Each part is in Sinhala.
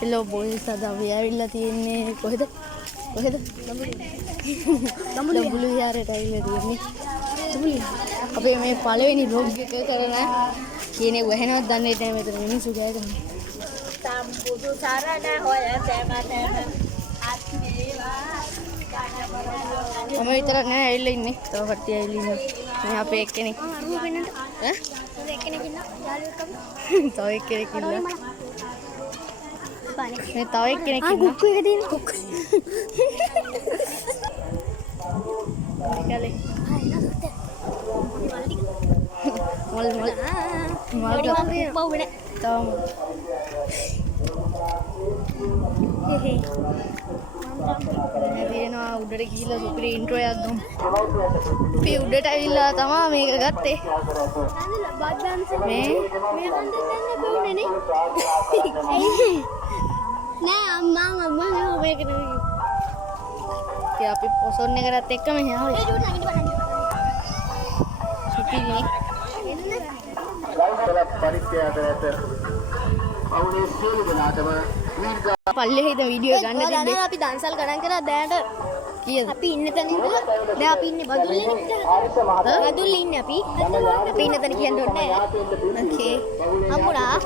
හෙලෝ බොයිස් අද අපි ඇවිල්ලා තියෙන්නේ කොහෙද? දඹුලු විහාරයට ඇවිල්ලා තියෙන්නේ. අපේ මේ පළවෙනි vlog එක කරන කියන්නේ වැහෙනවත් දන්නේ නැහැ මෙතන මිනිස්සු ගෑගෙන. සම්බුදු සරණ හොය සෑමතැන මම විතරක් නෑ ඇවිල්ලා ඉන්නේ. තව කට්ටිය ඇවිල්ලා ඉන්නවා. මේ අපේ එක්කෙනෙක්. ඈ? එක්කෙනෙක් ඉන්නවා යාළුවෙක් අපි. තව එක්කෙනෙක් ඉන්නවා. මේ තව එක්කෙනෙක් ඉන්නවා. කුක්කු එක තියෙන කුක්කු. ගලේ. මල් බවුනේ. තවම. තියෙනවා උඩට ගිහිල්ලා සුපිරි ඉන්ට්‍රෝ එකක් ගමු. අපි උඩට ඇවිල්ලා තමයි මේක ගත්තේ. මේ නෑ අම්මා මේක නෙවෙයි. ඉතින් අපි පොසොන් එකටත් එක්කම යනවා. සුපිරි. පල්ලේ හිට වීඩියෝ ගන්න තිබ්බේ. අපි දන්සල් ගණන් කරා දැනට කීයද? අපි ඉන්න තැන ඉඳලා දැන් අපි ඉන්නේ බදුල්ලේ ඉන්නේ අපි. අපි ඉන්න තැන කියන්න ඕනේ නෑ. ඕකේ. හම්බුණා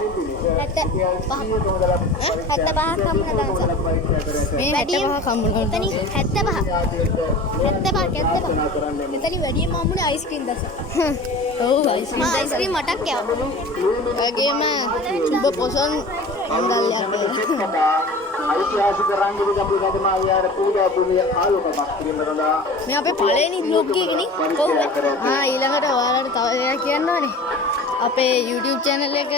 75ක් හම්බුණා දන්සල්. මේ 75ක් හම්බුණා. එතනින් 75 එතනින් වැඩිම හම්බුනේ අයිස්ක්‍රීම් දන්සල්. ඔව් අයිස්ක්‍රීම් මටක් යවනවා. වගේම සුබ පොසොන් අන්දල්යක් ඓතිහාසික රංගිනි ගම්බුල් ගදමා විහාර පූජා භූමිය ආලෝක බක්තිරින් රඳා මේ අපේ පළවෙනි vlog එකනේ කොහොමද? ඊළඟට ඔයාලට තව දෙයක් කියන්න ඕනේ. අපේ YouTube channel එක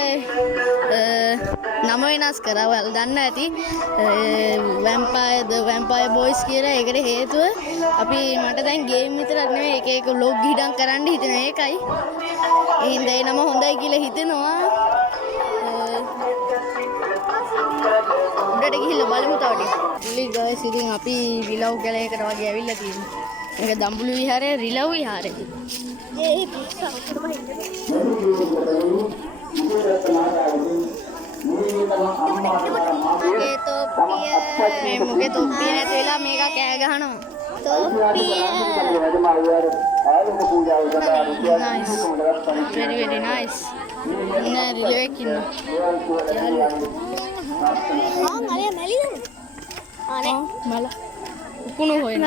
නම වෙනස් කරා. ඔයාලා දන්න ඇති. The Vampire Boys කියලා. ඒකට හේතුව අපි මට දැන් ගේම් විතරක් නෙවෙයි එක එක vlog හිටන් කරන්න හිතෙන එකයි. ඒ හින්දා ඒ නම හොඳයි කියලා හිතෙනවා. උඩට ගිහිල්ලා බලමු තව ටික. ඉලි ගයිස් ඉතින් අපි රිලව් කැලේකට වගේ ඇවිල්ලා තියෙනවා. මේක දඹුලු විහාරයේ රිලව් විහාරය. ඒ පිස්සුවටම මේ මුගේ තොප්පිය නැති වෙලා මේක කෑ ගහනවා. Nice. Very nice. නෑ රිලව් එකක් ඉන්නවා. අනේ මැලිද? අනේ මල උකුණු හොයන.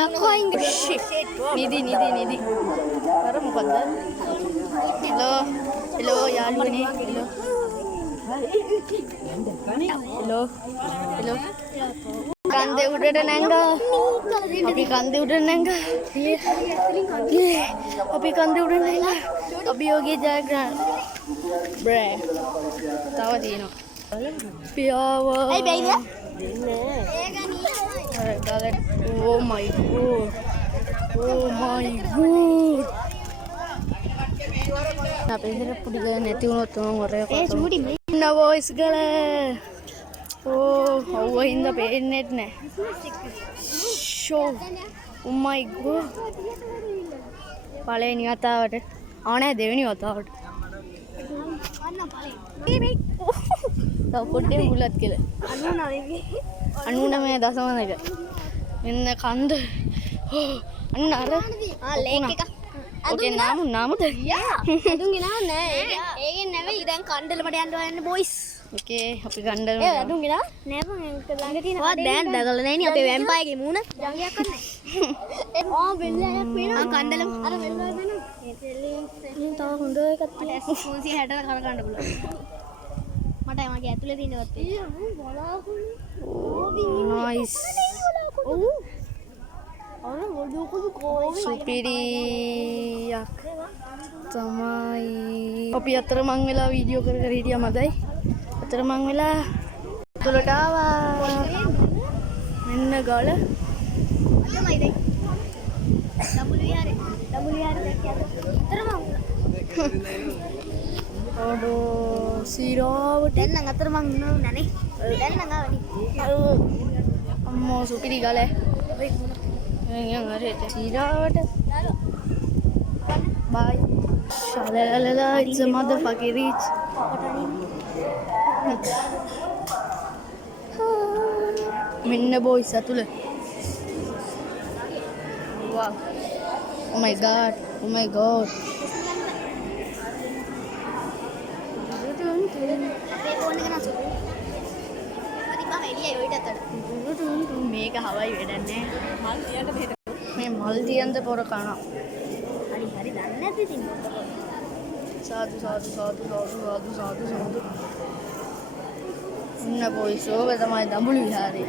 නිදි. අර මොකද්ද? හෙලෝ යාළුවනේ. හෙලෝ. කන්දේ උඩට නැංගා. අපි කන්දේ උඩට නැංගා. අපි කන්දේ උඩට නැංගා. අභියෝගයේ ජයග්‍රහණ. බ්‍රෑ. තව තියෙනවා. පියාව. ඇයි බැයිද? Oh my god. අපේ ඉතින් පුඩි ගාන නැති වුණොත් මම වරයක් චූටි මේ ඉන්න වොයිස් ගල. ඔව් හින්දා පේන්නේත් නැහැ. ෂෝ. Oh my god. පළවෙනි වතාවට. ආනේ දෙවෙනි වතාවට. තව පොඩ්ඩේ බුලත් කියලා. 99.2 මෙන්න කන්ද. අන්න අර ලේක් එක. ඔකේ නාමද? අදුන්ගේ නම නෑ. ඒකෙන් නෙවෙයි දැන් කණ්ඩලමට යන්න හොයන්න බොයිස්. ඕකේ අපි ගණ්ඩල. ඒ අදුන්ගේ නම නෑ මම ළඟ තියෙන. ඔයා දැන් දැකලා නැයිනේ අපේ වැම්පයර්ගේ මූණ. ජංගයක් කරන්නේ. වෙල්ලයක් වෙනවා. කණ්ඩලම අර වෙල්ලව වෙනවා. තව හොඳ එකක් තියෙනවා. 360ට කරගන්න පුළුවන්. මට මගේ ඇතුලේ තියෙනවත් නයිස්. සුපිරියක් තමයි. අපි අතරමං වෙලා වීඩියෝ කර හිටියා මදයි. අතරමං වෙලා තුලට ආවා. මෙන්න ගල. තමයි දැන්. දඹුලු විහාරේ දැක්කද? අතරමං. ඔඩෝ සීරාවට දැන් නම් අතරමං නෝ නනේ. දැන් නම් ආවනි. අම්මෝ සුපිරි ගලේ. Yang ada Siravat. Bye. Shalalala, it's a motherfucking reach. මෙන්න බොයිස් ඇතුළේ. wow oh my god අපේ ෆෝන් එක නසු. මම එළිය ඔයිට අතට. මේක හවයි වැඩන්නේ මේ මල් තියන්ද පොර කන හරි දන්නේ නැති ඉතින්. සාදු ඉන්න බොයිස් ඕක තමයි දඹුලු විහාරේ.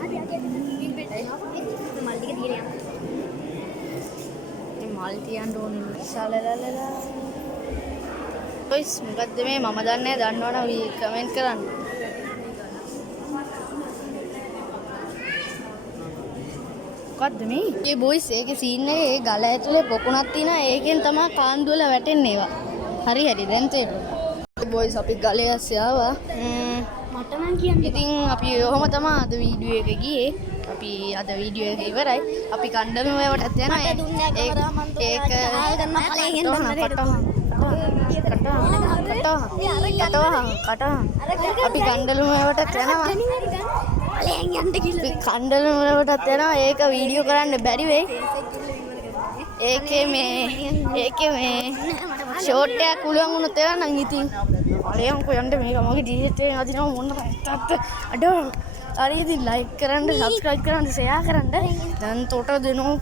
හරි මල් ටික තියලා යන්න. මේ මල් තියන්න ඕනේ සලලලලා. බොයිස් මොකද්ද මේ මම දන්නේ දන්නවනම් කමෙන්ට් කරන්න. මොකද්ද මේ? මේ බොයිස් ඒකේ සීන් එකේ ඒ ගල ඇතුලේ පොකුණක් තියෙනවා. ඒකෙන් තමයි කාන්දු වල වැටෙන්නේ ඒවා. හරි දැන් තේරුණා. බොයිස් අපි ගලේ ඇස්සේ ආවා. මට නම් කියන්නේ ඉතින් අපි ඔහොම තමයි අද වීඩියෝ එක ගියේ. අපි අද වීඩියෝ එක ඉවරයි. අපි කණ්ඩම වලටත් යනවා. ඒක අපි කණ්ඩලම වලටත් යනවා. කණ්ඩලම වලටත් යනවා. ඒක වීඩියෝ කරන්න බැරි වෙයි. ඒකේ මේ ෂෝට් එකක් පුළුවන් වුණොත් ඒවා නම් ඉතින් අරයන්කෝ යන්න මේක මගේ ඩීජීට් එකෙන් අදිනවා මොන රැත්තක්ද අඩෝ. හරි ඉතින් ලයික් කරන්න, සබ්ස්ක්‍රයිබ් කරන්න, ෂෙයා කරන්න. දැන් තොට දෙනෝ